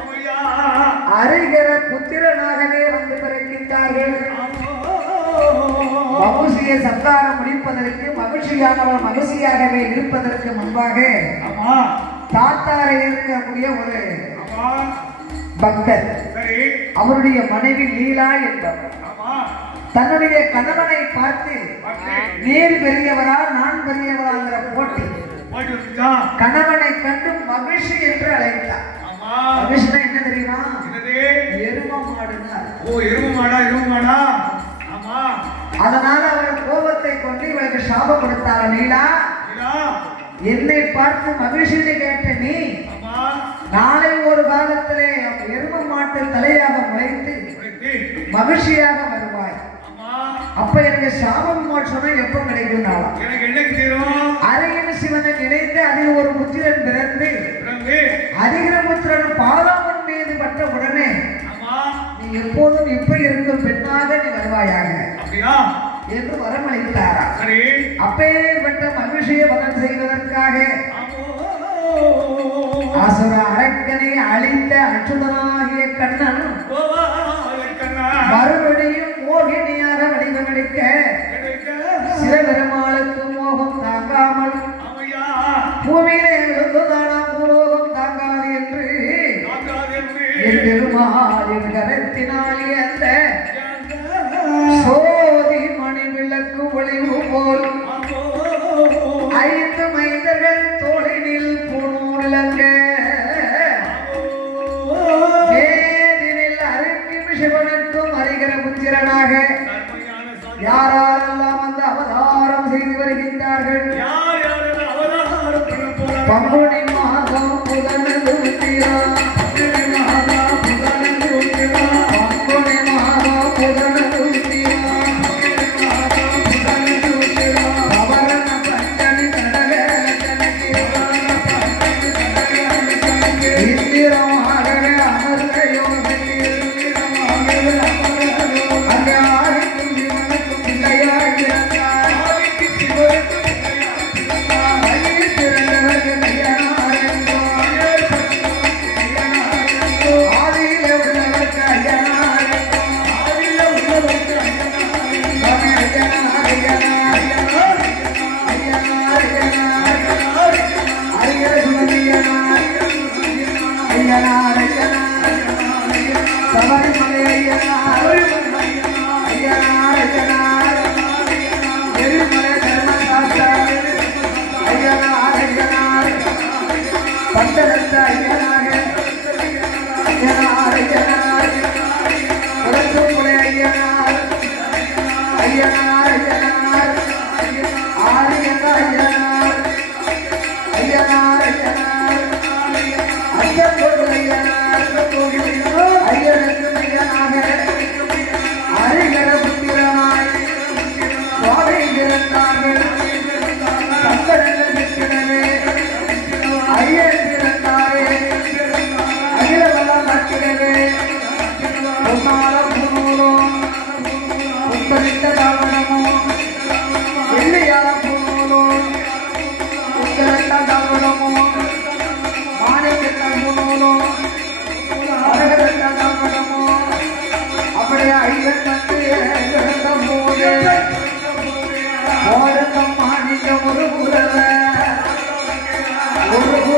ஆமையா அரைகர புத்திரனாகவே வந்து பிறக்கின்றார்கள். மகிழ்ச்சியை சந்தாரம் முடிப்பதற்கு மகிழ்ச்சியானவர் மகிழ்ச்சியாகவே இருப்பதற்கு முன்பாக ஆமா தாத்தாரை இருக்கக்கூடிய ஒரு பக்தர். அவருடைய மனைவி லீலா என்பவர். ஆமா தன்னுடைய கணவனை பார்த்து நீர் பெரியவரா நான் பெரியவராங்கிற போட்டி. கணவனை கண்டு மகிழ்ச்சி என்று அழைத்தார். மகிழ்ச்சினா என்ன தெரியுமா? எரும மாடுனார் ஓ எருமை மாடா எருமை மாடா? ஆமா. அதனால அவர் கோபத்தை கொண்டு இவளுக்கு சாபம் கொடுத்தார். இல்லா என்னை பார்த்து மகிழ்ச்சியை கேட்ட நீ நாளை ஒரு காலத்திலே எரும மாட்டு தலையாக முளைத்து மகிழ்ச்சியாக வருவாய். அப்ப எனக்கு சாபம் மோட்சம் எப்போ கிடைக்கும் நாளா எனக்கு என்னைக்கு தீரும்? அரையன் சிவனை நினைத்து அதில் ஒரு புத்திரன் பிறந்து பிறகு அதிகர புத்திரன் பாதாமன் மீது பட்ட உடனே நீ எப்போதும் இப்ப இருக்கும் பெண்ணாக நீ வருவாயாக என்று வரமளித்தாரா. சரி. அப்பேற்பட்ட மகிழ்ச்சியை வதம் செய்வதற்காக அசுர அரக்கனை அழித்த அச்சுதனாகிய கண்ணன் கோவாலக்கண்ணா யாரெல்லாம் அந்த அவதாரம் செய்து வருகின்றார்கள்? பங்குனி மாதம் புதனது yeah. ஒரு புறவ ஒரு புறவ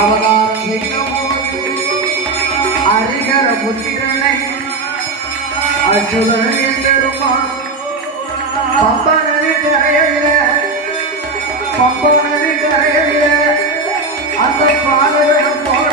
அவதாரம் செய்த புத்திரனை அச்சுதன் என்றெருமான் பம்பனது கரையில பம்பனது கரையில அந்த பாலகன் போடுவாரா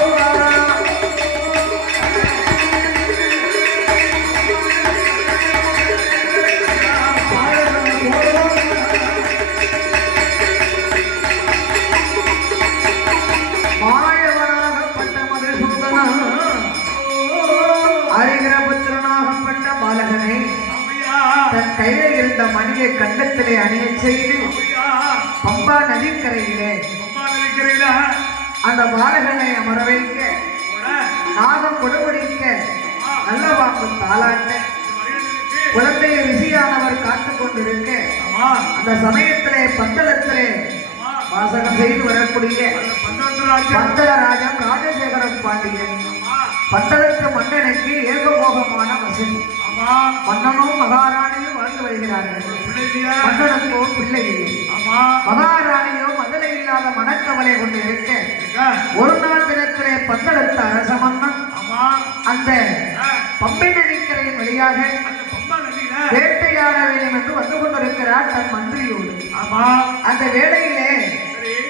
மணியை கண்டத்திலே அணியச் செய்து பம்பா நதிக்கரையிலே அந்த பாலகனை அமர வைக்க நாகம் கொடுபிடிக்க நல்ல வாக்கு தாளாட்ட மனிதனுக்கு குழந்தை ரிஷியானவர் காத்துக் கொண்டிருக்க அந்த சமயத்திலே பந்தளத்திலே வாசகம் செய்து வரக்கூடிய பந்தளராஜன் ராஜசேகரம் பாண்டியன். பந்தளத்து மன்னனுக்கு ஏகபோகமான வசதி. மன்னனும் மகாராணியும் வாழ்ந்து வருகிறார்கள். மன்னனுக்கோ பிள்ளை இல்லை மகாராணியோ மதுரை இல்லாத மனக்கவலை கொண்டு இருக்க ஒரு நாள் தினத்திலே பந்தளத்து அரச மன்னன் அந்த பம்பை நதிக்கரையின் வழியாக வேட்டையாட வேண்டும் என்று வந்து கொண்டிருக்கிறார் தன் மந்திரியோடு. ஆமா அந்த வேளையிலே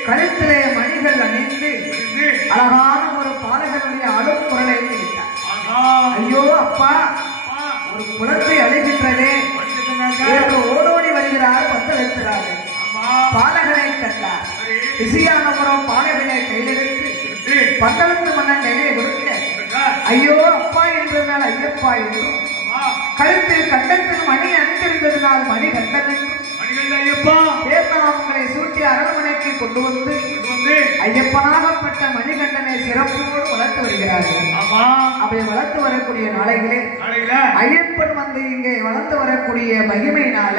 கழுத்திலே மணிகள் அணிந்து அழகான ஒரு பாலகனுடைய அடும் குரலை ஐயோ அப்பா! அழுகின்றதே படிச்சிருந்தாங்க என்று ஓடோடி வருகிறார் பந்தளிக்கிறார்கள் ஆமா. பாலகனை கண்டார். சரி. ரிஷியானபுரம் பாலகனை கையிலெடுத்து பந்தளத்து மன்னன் கையிலே கொடுக்க. ஐயோ அப்பா என்றதால் ஐயப்பா என்றும் கழுத்தில் கண்டத்தில் மணி அணிந்திருந்ததினால் மணி கண்டன் என்றும் தேர்நாமங்களை சூட்டி அரண்மனைக்கு கொண்டு வந்து வந்து ஐயப்பனாகப்பட்ட மணிகண்டனை சிறப்போடு வளர்த்து வருகிறார்கள். ஆமா. அப்படி வளர்த்து வரக்கூடிய நாளைகளே ஐயப்பன் வந்து இங்கே வளர்த்து வரக்கூடிய மகிமையினால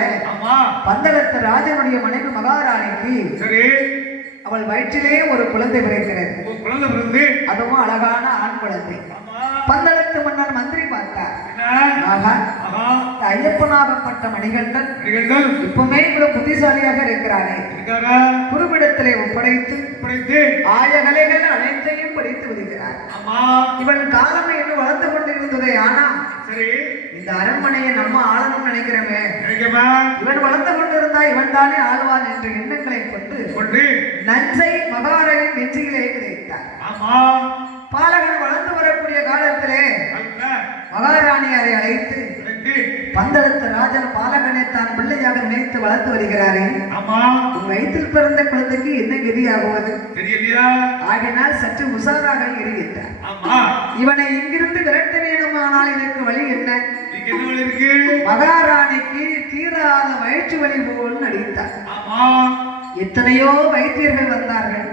பந்தளத்து ராஜனுடைய மனைவி மகாராணிக்கு சரி. அவள் வயிற்றிலே ஒரு குழந்தை பிறக்கிறது. குழந்தை பிறந்து. அதுவும் அழகான ஆண் குழந்தை. பந்தளத்து மன்னன் மந்திரி பார்த்தார். இந்த ஐயப்பனாகப்பட்ட மணிகண்டன் மணிகண்டன் இப்பவுமே இவ்வளவு புத்திசாலியாக இருக்கிறானே இருக்காங்க குருவிடத்திலே ஒப்படைத்து படைத்து ஆய கலைகள் அனைத்தையும் படித்து வருகிறார் ஆமா. இவன் காலம் என்று வளர்ந்து கொண்டிருந்ததே ஆனா சரி. இந்த அரண்மனையை நம்ம ஆளணும்னு நினைக்கிறோமே. இவன் வளர்ந்து கொண்டிருந்தா இவன் தானே ஆழ்வான் என்ற எண்ணங்களை கொண்டு கொண்டு நஞ்சை மகாராணியின் நெஞ்சிலே கிடைத்தார் ஆமா. பாலகன் வளர்ந்து வரக்கூடிய காலத்திலே அதுல மகாராணியாரை அழைத்து பந்தளத்து ராஜன் பாலகனை தான் பிள்ளையாக நினைத்து வளர்த்து வருகிறாரே. ஆமா. வயிற்றில் பிறந்த குழந்தைக்கு என்ன கதியாகுவது? தெரியலையா? ஆகினால் சற்று உஷாராக இருக்கிறார் ஆமா. இவனை இங்கிருந்து விரட்ட வேண்டுமானால் இதற்கு வழி என்ன? வழி மகாராணிக்கு தீராத வயிற்று வலி போல் நடித்தார். எத்தனையோ வைத்தியர்கள் வந்தார்கள்.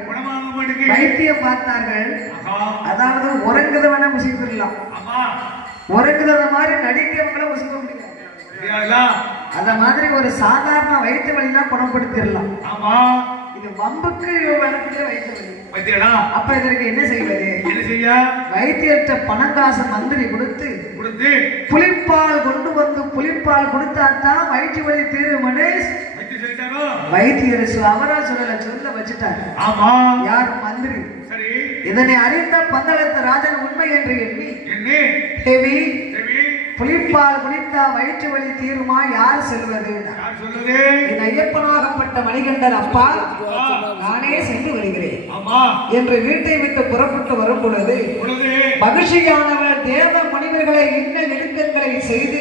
வைத்தியம் பார்த்தார்கள். அதாவது உறங்குதவன உசிப்பிடலாம் ஆமா. உறங்குதவ மாதிரி நடிக்கிறவங்கள உசிக்க முடியாது. அத மாதிரி ஒரு சாதாரண வயிற்று வலிலாம் குணப்படுத்திடலாம். ஆமா. இது வம்புக்கு வளர்க்கிற வயிற்று வலி. அப்ப இதற்கு என்ன செய்வது? என்ன செய்ய? வைத்தியர்கிட்ட பணங்காசு மந்திரி கொடுத்து கொடுத்து. புலிப்பால் கொண்டு வந்து புலிப்பால் கொடுத்தா தான் வயிற்று வலி தீரும் மனேஷ் வச்சு சொல்லிட்டாரோ? வைத்தியர் அவரா சொல்லல சொல்ல வச்சுட்டார். ஆமா. யார் மந்திரி? சரி. இதனை அறிந்த பந்தளத்து ராஜன் உண்மை என்று எண்ணி என்ன புலிப்பால் குடித்தா வயிற்று வலி தீருமா? யார் செல்வது? என் ஐயப்பனாகப்பட்ட மணிகண்டன் அப்பா நானே சென்று வருகிறேன். என்று வீட்டை விட்டு புறப்பட்டு வரும் பொழுது மகிழ்ச்சியானவர் தேவ மனிதர்களை இன்ன நெருக்கங்களை செய்து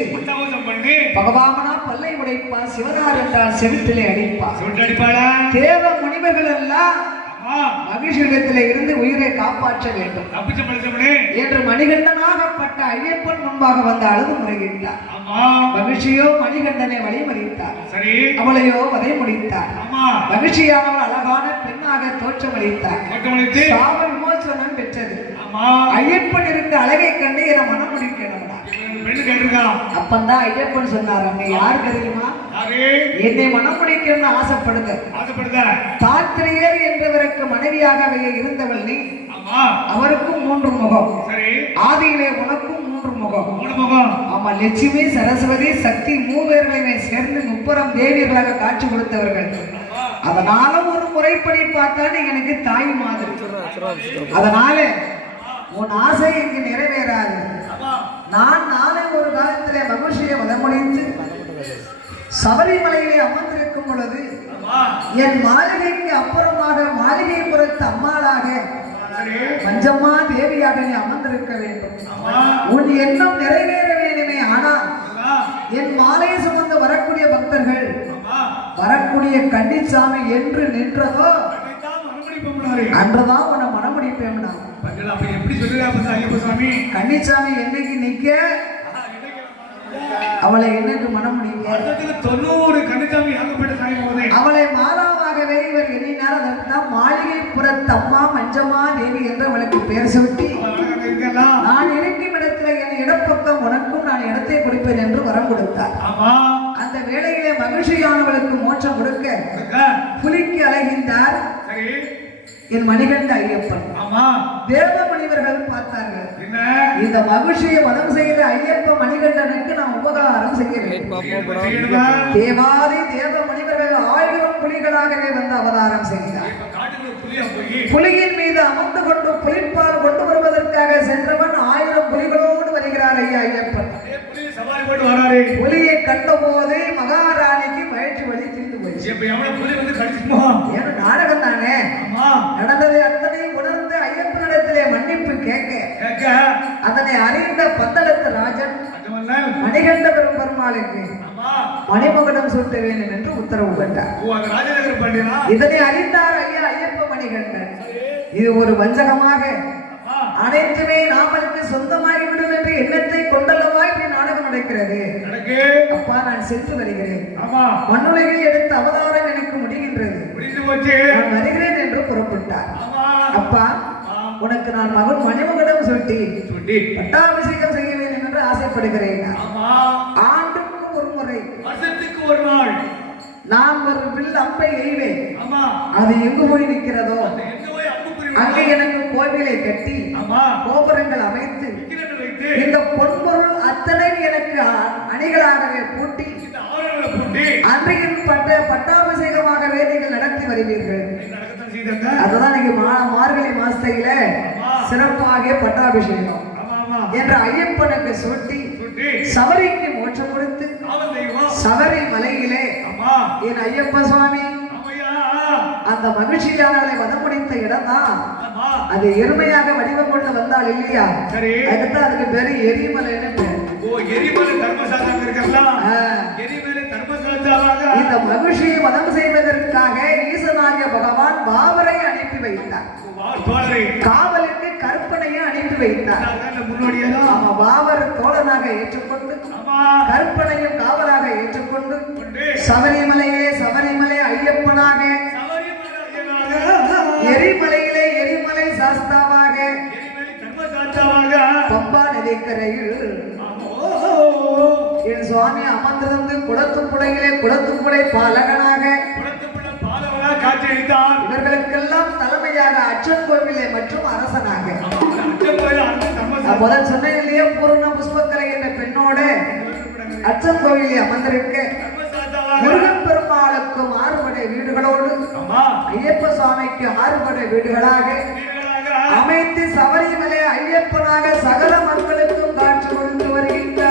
பகவாமனா பல்லை உடைப்பார் சிவனார் என்றால் செவிட்டிலே அடிப்பாளா? தேவ முனிவர்கள் எல்லாம் மகிழ்ச்சியிடத்திலே இருந்து உயிரை காப்பாற்ற வேண்டும். தப்பிச்ச படிச்சவனே மணிகண்டனாகப்பட்ட ஐயப்பன் முன்பாக வந்து அழுது முறையிட்டார். மகிழ்ச்சியோ மணிகண்டனை வழிமறித்தார். சரி. அவளையோ வதை முடித்தார். ஆமா. மகிழ்ச்சியானவர் அழகான பெண்ணாக தோற்றமளித்தார். தோட்டமளித்து சாப விமோசனம் பெற்றது. ஐயப்பன் இருக்க அழகை கண்டு என மனம் முடிக்கணும்னா இவன் பெண்ணு கேட்டிருக்கான் அப்பந்தான் ஐயப்பன் சொன்னார் அங்க யார் தெரியுமா? யாரு? என்னை மனம் முடிக்கணும்னு ஆசைப்படுங்க. ஆசைப்படுத தாத்திரியர் என்றவருக்கு மனைவியாகவே இருந்தவள் நீ அவருக்கும் மூன்று முகம். ஆதியிலே உனக்கும் மூன்று முகம். ஆமா லட்சுமி சரஸ்வதி சக்தி மூவேர்களையுமே சேர்ந்து முப்புறம் தேவியர்களாக காட்சி கொடுத்தவர்கள். அதனால ஒரு முறை முறைப்படி பார்த்தா எனக்கு தாய் மாதிரி. அதனால உன் ஆசை இங்கு நிறைவேறாது. நான் நாளை ஒரு காலத்திலே மகிழ்ச்சியை வதமுடித்து சபரிமலையிலே அமர்ந்திருக்கும் பொழுது என் மாளிகைக்கு அப்புறமாக மாளிகை புறத்து அம்மாளாக பஞ்சம்மா தேவியாக நீ அமர்ந்திருக்க வேண்டும். உன் எண்ணம் நிறைவேற வேண்டுமே ஆனால் என் மாலையை சுமந்து வரக்கூடிய பக்தர்கள் வரக்கூடிய கன்னிச்சாமி என்று நின்றதோ அன்றுதான் உன்னை மனமுடிப்பேன் எப்படி கன்னிச்சாமி என்னைக்கு நிக்க? அவளை என்னைக்கு வருடத்துக்கு தொண்ணூறு கன்னிசாமி ஆகப்பட்ட சாமி போதே அவளை மாதாவாகவே இவர் எண்ணினார். அதற்குதான் மாளிகை புறத்தம்மா மஞ்சம்மா தேவி என்று அவளுக்கு பெயர் சூட்டி. நான் இருக்கும் இடத்துல என் இடப்பக்கம் உனக்கும் நான் இடத்தை கொடுப்பேன் என்று வரம் கொடுத்தார். அந்த வேளையிலே மகிழ்ச்சியானவளுக்கு மோட்சம் கொடுக்க. புலிக்கு அலைகின்றார் என் மணிகண்ட ஐயப்பன். தேவ முனிவர்கள் பார்த்தார்கள். இந்த மகிழ்ச்சியை வதம் செய்கிற ஐயப்ப மணிகண்டனுக்கு நான் உபகாரம் செய்ய வேண்டும் செய்யணுமா? தேவாதி தேவ மனிதர்கள் ஆயிரம் புலிகளாகவே வந்து அவதாரம் செய்கிறார் இப்ப காட்டுக்குள்ள புலியா போய்? புலியின் மீது அமர்ந்து கொண்டு புலிப்பால் கொண்டு வருவதற்காக சென்றவன் ஆயிரம் புலிகளோடு வருகிறார் ஐயா ஐயப்பன். அப்படியே புலி சவாரி போட்டு வராரு. புலியை கண்டபோது மகாராணிக்கு மகிழ்ச்சி வழி தீர்ந்து போயிடுச்சு மணிகண்ட பெருமாளுக்கு மணிமகுடம் சூட்ட வேண்டும் என்று உத்தரவு பெற்றார் இதனை அறிந்தார் ஐயா ஐயப்ப மணிகண்டன். இது ஒரு வஞ்சகமாக. அனைத்துமே நாமளுக்கு சொந்தமாகி விடும் என்ற எண்ணத்தை கொண்டல்லவா இப்படி நாடகம் நடக்கிறது. நடக்கு. அப்பா நான் சென்று வருகிறேன். மண்ணுலகில் எடுத்த அவதாரம் எனக்கு முடிகின்றது. நான் வருகிறேன் என்று புறப்பட்டார். அப்பா உனக்கு நான் மகன் மணிமகுடம் சுட்டி. பட்டாபிஷேகம் செய்ய ஆசைப்படுகிறேன். ஆண்டுக்கு ஒரு முறை. வருஷத்துக்கு ஒரு நாள். நான் ஒரு வில் அம்பை எய்வேன் அது எங்கு போய் நிற்கிறதோ? அங்கே எனக்கு கோவிலை கட்டி கோபுரங்கள் அமைத்து இந்த பொன்பொருள் அத்தனை எனக்கு அணிகளாகவே பூட்டி அன்றையின் பட்ட பட்டாபிஷேகமாகவே நீங்கள் நடத்தி வருவீர்கள். அதுதான் நீங்க மார்கழி மாசத்தையில சிறப்பாக பட்டாபிஷேகம். என்ற ஐயப்பனுக்கு சுட்டி சபரிக்கு மோட்சம் கொடுத்து சபரி மலையிலே என் ஐயப்ப சுவாமி. அந்த மகிழ்ச்சியானவளை வதம் முடித்த இடம்தான். ஆமா. அது எருமையாக வடிவம் கொண்டு வந்தாள் இல்லையா? அதுக்குதான் அதுக்கு பேரு எரிமலைன்னு பேரு. இந்த மகிழ்ச்சியை வதம் செய்வதற்காக ஈசனாகிய பகவான் பாவரை அனுப்பி வைத்தார். தோழரை. அனுப்பி வைத்தார். பாவர் தோழனாக ஏற்றுக்கொண்டு கற்பனையும் காவலாக ஏற்றுக்கொண்டு கொண்டு. சபரிமலையிலே சபரிமலை ஐயப்பனாக எரிமலையிலே எரிமலை சாஸ்தாவாக பம்பா நதிக்கரையில். என் சுவாமி அமர்ந்திருந்து குளத்துப்புடையிலே குளத்துப்புடை பாலகனாக இவர்களுக்கெல்லாம் தலைமையாக அச்சன் கோவிலே மற்றும் அரசனாக. முதல் சொன்னேன் இல்லையா பூர்ண புஷ்பக்கலை என்ற பெண்ணோட அச்சம் கோவிலே அமர்ந்திருக்க முருகன் பெருமாளுக்கும் ஆறுபடை வீடுகளோடு ஐயப்ப சுவாமிக்கு ஆறுபடை வீடுகளாக அமைத்து சபரிமலை ஐயப்பனாக சகல மக்களுக்கும் காட்சி கொடுத்து வருகின்ற